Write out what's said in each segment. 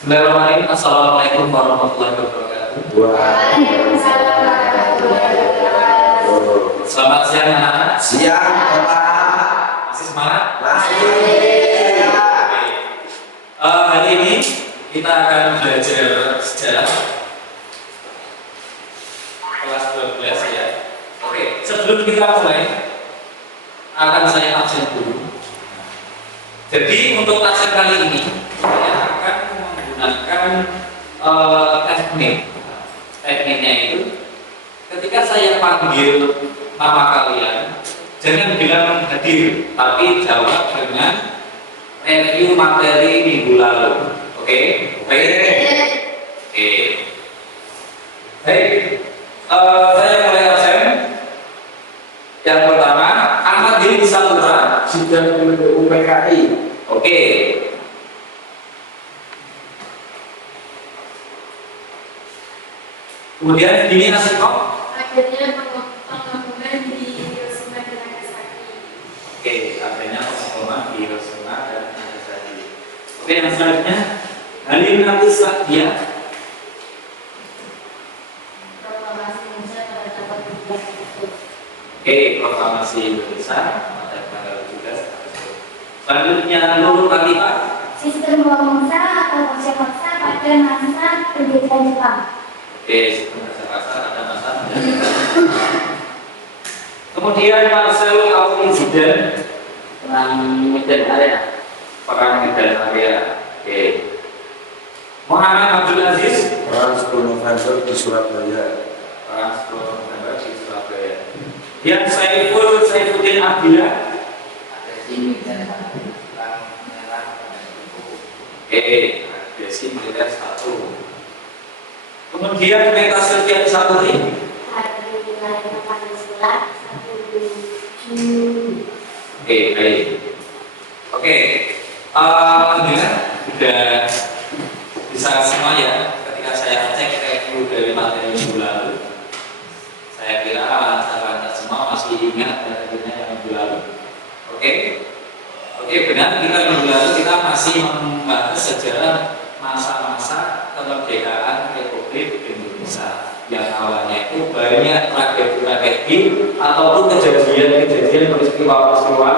Bismillahirrahmanirrahim. Assalamualaikum warahmatullahi wabarakatuh. Waalaikumsalam warahmatullahi wabarakatuh. Selamat siang anak-anak. Siang, Bapak. Masih semangat? Masih. Hari ini kita akan belajar sejarah kelas 12 ya. Oke, sebelum kita mulai akan saya absen dulu. Jadi untuk absen kali ini saya akan menggunakan tekniknya itu ketika saya panggil nama kalian jangan bilang hadir tapi jawab dengan review materi minggu lalu. Oke? Baik. Oke. Baik. Saya mulai absen. Yang pertama, Ahmad Diri Satura Sudah menuju UPKI. Oke. Kemudian Dini Asiko. Akhirnya penggabungan di Hiroshima dan Nagasaki. Oke, adanya pengumuman di Hiroshima dan Nagasaki. Oke, yang selanjutnya Halim Nafis Dia. Proklamasi Indonesia pada tanggal 17 Agustus. Oke, proklamasi Indonesia pada tanggal 17 Agustus. Selanjutnya Nurul Latifah. Sistem Wangsa atau Waksa pada masa penjajahan Jepang. Oke, sistem bahasa ada masa kemudian Marcel Alvin Zidan perang Medan Area. Oke. Muhammad Abdul Aziz Perang 10 November di Surabaya. perang 10 November di Surabaya. Yang Saifuddin Abdillah. Oke, agresi militer 1. Kemudian Meta Sylvia Saturi. Hari wilayah Pancasila 1 Juni. Oke, baik. Oke, alhamdulillah sudah bisa semua ya. Ketika saya cek review dari materi minggu lalu, saya kira lancar-lancar semua, masih ingat materinya yang minggu lalu. Oke, oke, benar. Kita minggu lalu kita masih membahas sejarah masa-masa kemerdekaan Republik Indonesia yang awalnya itu banyak tragedi-tragedi ataupun kejadian-kejadian peristiwa-peristiwa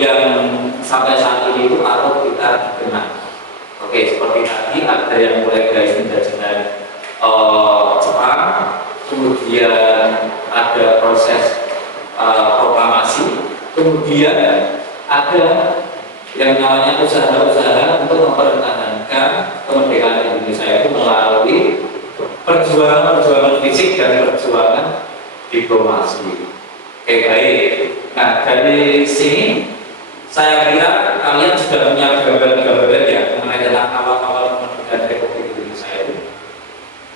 yang sampai saat ini itu atau kita dikenal. Oke, seperti tadi ada yang mulai dari penjajahan Jepang, kemudian ada proses proklamasi, kemudian ada yang namanya usaha-usaha untuk mempertahankan kemerdekaan Indonesia itu melalui perjuangan fisik dan perjuangan diplomasi. Oke, baik. Nah, dari sini saya kira kalian sudah punya gambaran-gambaran ya mengenai tentang awal-awal kemerdekaan Republik Indonesia itu.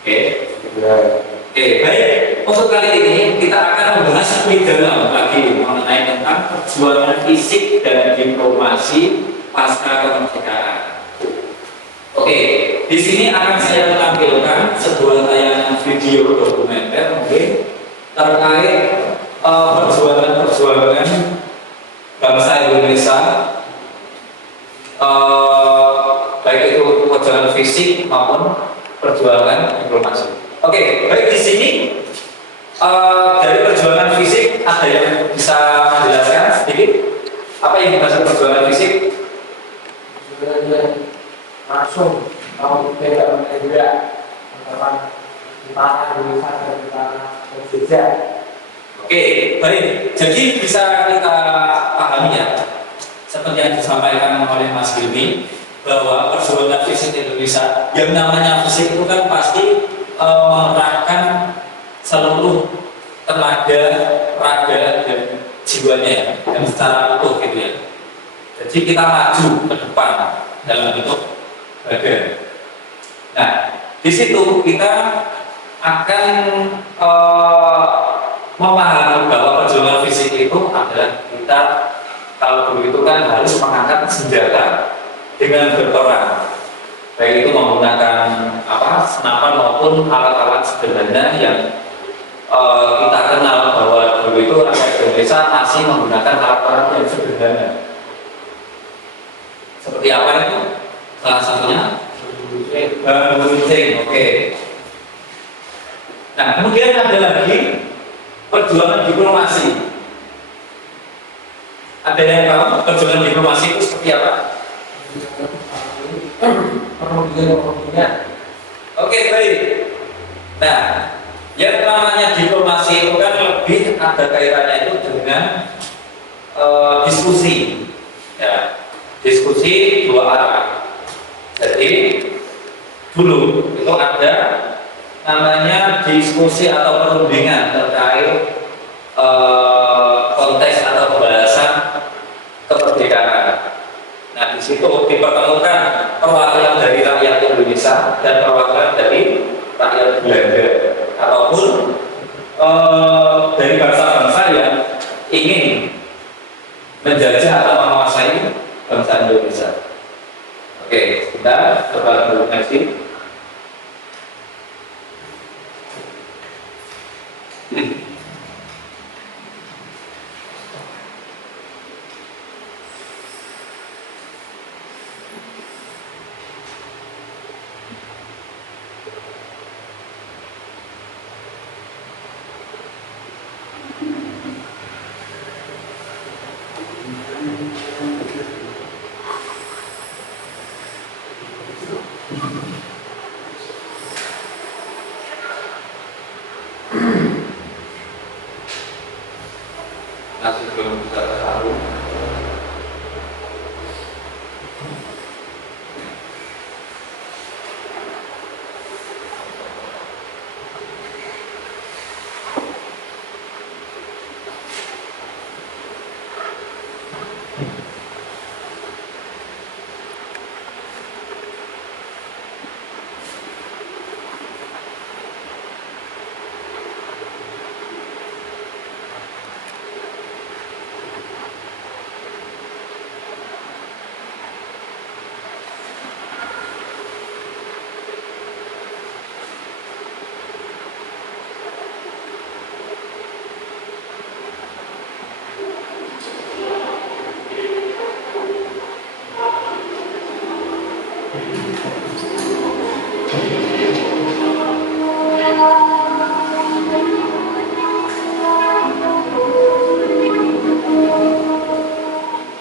Oke. Ya. Oke, baik. Untuk kali ini kita akan membahas lebih dalam lagi mengenai tentang perjuangan fisik dan diplomasi pasca kemerdekaan. Oke, di sini akan saya menampilkan sebuah tayangan video dokumenter mungkin terkait perjuangan bangsa Indonesia, baik itu perjuangan fisik maupun perjuangan diplomasi. Oke, baik di sini dari perjuangan fisik ada yang bisa menjelaskan sedikit apa yang dimaksud perjuangan fisik? Sebenarnya langsung kalau tidak mengira antara di tanah Indonesia dan di tanah Indonesia. Oke, baik. Jadi bisa kita pahami ya, seperti yang disampaikan oleh Mas Hilmi, bahwa perjuangan fisik Indonesia, yang namanya fisik itu kan pasti mengerahkan seluruh tenaga, raga dan jiwanya ya, dan secara utuh gitu ya. Jadi kita maju ke depan dalam bentuk badan. Nah, di situ kita akan memahami bahwa perjuangan fisik itu adalah kita kalau begitu kan harus mengangkat senjata dengan berperang, baik itu menggunakan senapan maupun alat-alat sederhana yang kita kenal bahwa dulu itu rakyat Indonesia masih menggunakan alat-alat yang sederhana. Seperti apa itu? Salah satunya bambu runcing. Oke. Nah, kemudian ada lagi perjuangan diplomasi. Ada yang tahu perjuangan diplomasi itu seperti apa? Perundingan. Oke, baik. Nah, yang namanya diplomasi itu kan lebih ada kaitannya itu dengan diskusi. Ya, diskusi dua arah. Jadi dulu itu ada namanya diskusi atau perundingan terkait konteks atau bahasan kemerdekaan. Nah, di situ dipertemukan perwakilan dari rakyat Indonesia dan perwakilan dari rakyat Belanda ataupun dari bangsa-bangsa yang ingin menjajah atau menguasai bangsa Indonesia. Oke, kita coba dulu next. Masih belum bisa tahu.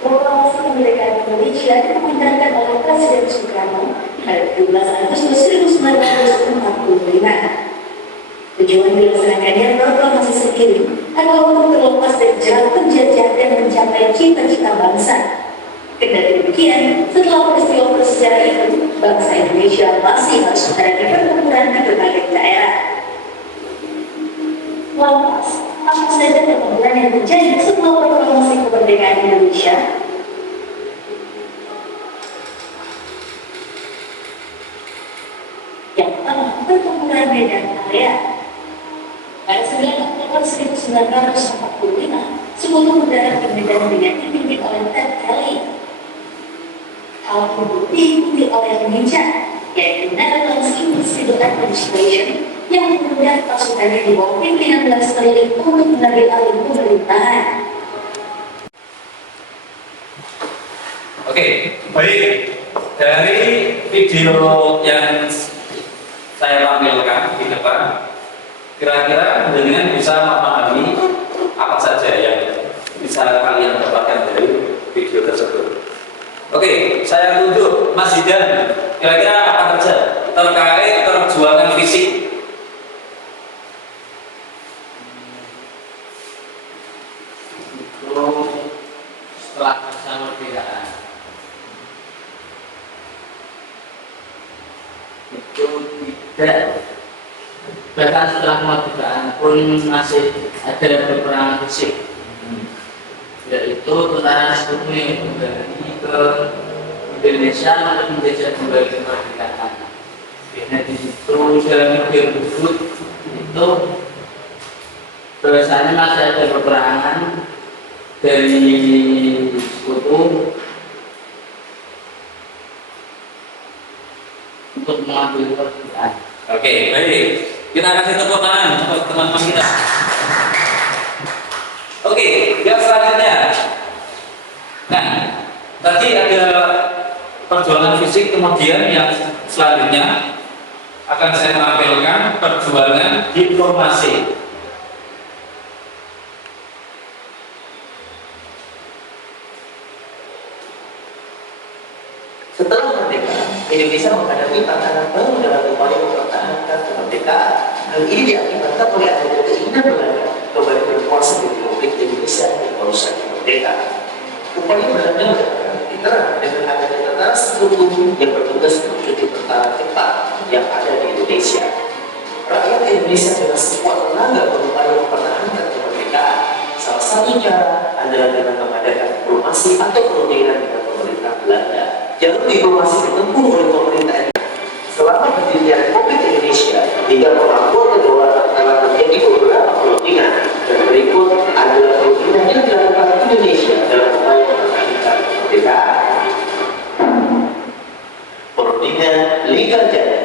Proklamasi kemerdekaan Indonesia diumumkan oleh Presiden Soekarno pada 17 Agustus 1945. Tujuan dilaksanakannya proklamasi ini adalah untuk terlepas dari jerat penjajah dan mencapai cita-cita bangsa. Kendati demikian, setelah peristiwa bersejarah itu, bangsa Indonesia masih harus menghadapi pertempuran di berbagai daerah. Lantas, apa saja pertempuran yang terjadi setelah proklamasi kemerdekaan Indonesia? Yang pertama, pertempuran Medan Area. Pada 9 Oktober 1945, sebelum mendarat di Medan dengan dipimpin oleh Ted Kelly. Hal tersebut diikuti oleh Indonesia, yaitu Netherlands Civil Administration, yang menunda pasukannya di bawah pimpinan Lesterling untuk mengambil alih pemerintahan. Oke, baik. Dari video yang saya tampilkan di depan, kira-kira dengan bisa memahami apa saja yang bisa kalian dapatkan dari video tersebut. Oke, saya tunjuk Mas Zidan. Kira-kira apa saja terkait perjuangan fisik? Setelah masa kemerdekaan itu tidak, bahkan setelah kemerdekaan pun masih ada peperangan fisik, yaitu tentara Sekutu kembali ke Indonesia untuk menjajah kembali kemerdekaan. Nah, di situ dalam video tersebut itu bahwasanya masih ada peperangan dari Sekutu untuk mengambil kemerdekaan. Oke, baik. Kita kasih tepuk tangan untuk teman-teman kita. Oke, yang selanjutnya. Nah, tadi ada perjuangan fisik. musik. Kemudian yang selanjutnya akan saya tampilkan perjuangan diplomasi. Setelah merdeka, Indonesia menghadapi tantangan baru dalam upaya mempertahankan kemerdekaan. Hal ini diakibatkan oleh adanya keinginan Belanda kembali berkuasa di Republik Indonesia yang baru saja merdeka. Upaya Belanda menjadi terang dengan adanya tentara sekutu yang bertugas mewujudi pertahanan cepat yang ada di Indonesia. Rakyat Indonesia dengan sekuat tenaga berupaya mempertahankan kemerdekaan. Salah satu cara adalah dengan mengadakan diplomasi atau perundingan dengan pemerintah Belanda. Jalur diplomasi ditempuh oleh pemerintah Indonesia. Selama berdirinya Republik Indonesia hingga pengakuan kedaulatan telah terjadi beberapa perundingan, dan berikut adalah perundingan yang dilakukan Indonesia dalam upaya mempertahankan kemerdekaan. Perundingan Liga Jaya.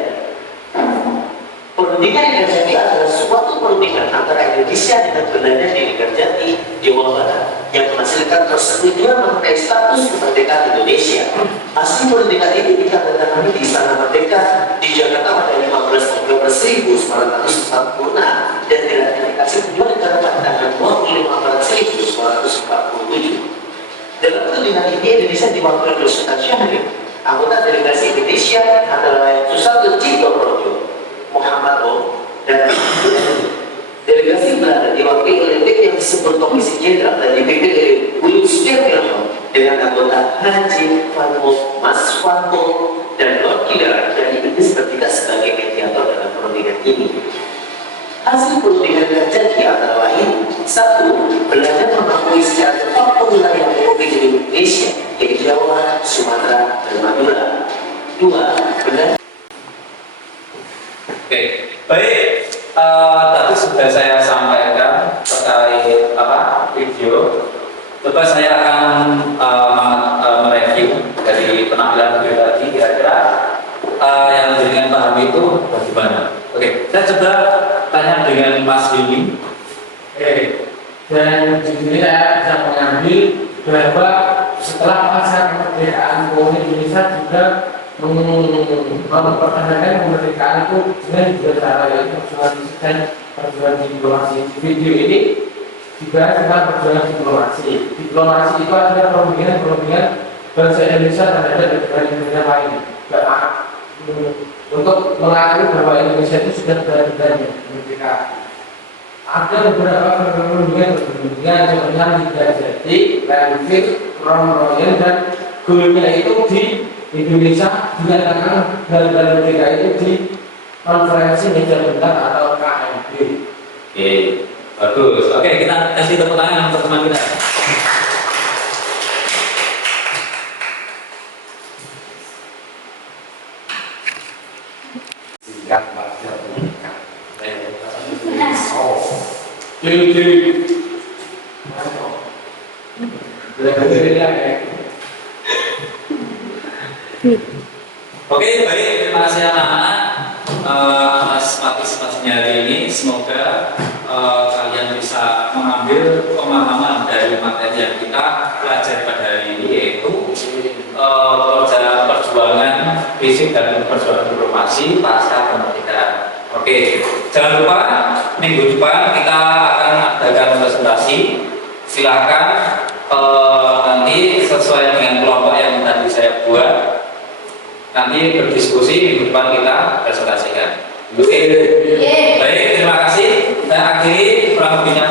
Perundingan Liga Jaya adalah suatu perundingan antara Indonesia dengan Belanda di Liga Jati, Jawa Barat, yang menghasilkan persetujuan mengenai status kemerdekaan Indonesia. Hasil perundingan ini ditandatangani di Istana Merdeka di Jakarta pada 15 Oktober 1946 dan diratifikasi kedua negara pada tanggal 25 Maret 1947. Dalam perundingan ini Indonesia diwakili oleh Sultan Syahrir. Anggota delegasi Indonesia antara lain Susatyo Cito Projo, Muhammad O, dan delegasi Belanda diwakili oleh tim yang disebut Komisi Jenderal dan dipimpin oleh William Sudirman dengan anggota Haji Fatmo Maswanto dan Lord Kidara dari Inggris bertindak sebagai mediator dalam perundingan ini. Hasil perundingan terjadi antara lain: 1. Belanda mengakui secara tepat wilayah Republik Indonesia yaitu Jawa, Sumatera, dan Madura. 2. Belanda. Oke, baik. Tadi sudah saya sampaikan terkait video. Coba saya akan mereview dari penampilan video tadi, kira-kira yang dengan paham itu bagaimana. Oke, saya coba tanya dengan Mas Willy. Dan di sini saya bisa mengambil bahwa setelah masa kemerdekaan Republik Indonesia juga mempertahankan kemerdekaan itu dengan dua cara, yaitu perjuangan fisik dan perjuangan diplomasi. Video ini dibahas tentang perjuangan diplomasi. Diplomasi itu adalah perundingan bangsa Indonesia terhadap negara-negara lain untuk mengakui bahwa Indonesia itu sudah benar-benar merdeka. Ada beberapa perundingan contohnya Liga Jati, Landfil, Ron-Royan, dan goalnya itu di Indonesia dinyatakan hal-hal merdeka itu di konferensi meja bentang atau KMB. Oke, bagus. Oke, kita kasih tepuk tangan untuk teman kita. Singkat pada menikah. Oke, baik. Terima kasih anak-anak atas partisipasinya hari ini. Semoga kalian bisa mengambil pemahaman dari materi yang kita pelajari pada hari ini, yaitu perjuangan fisik dan perjuangan diplomasi pasca kemerdekaan. Oke, jangan lupa minggu depan kita akan adakan presentasi. Silakan nanti sesuai dengan kelompok yang tadi saya buat. Nanti berdiskusi, minggu depan kita presentasikan. Oke, baik, terima kasih. Saya akhiri kurang lebihnya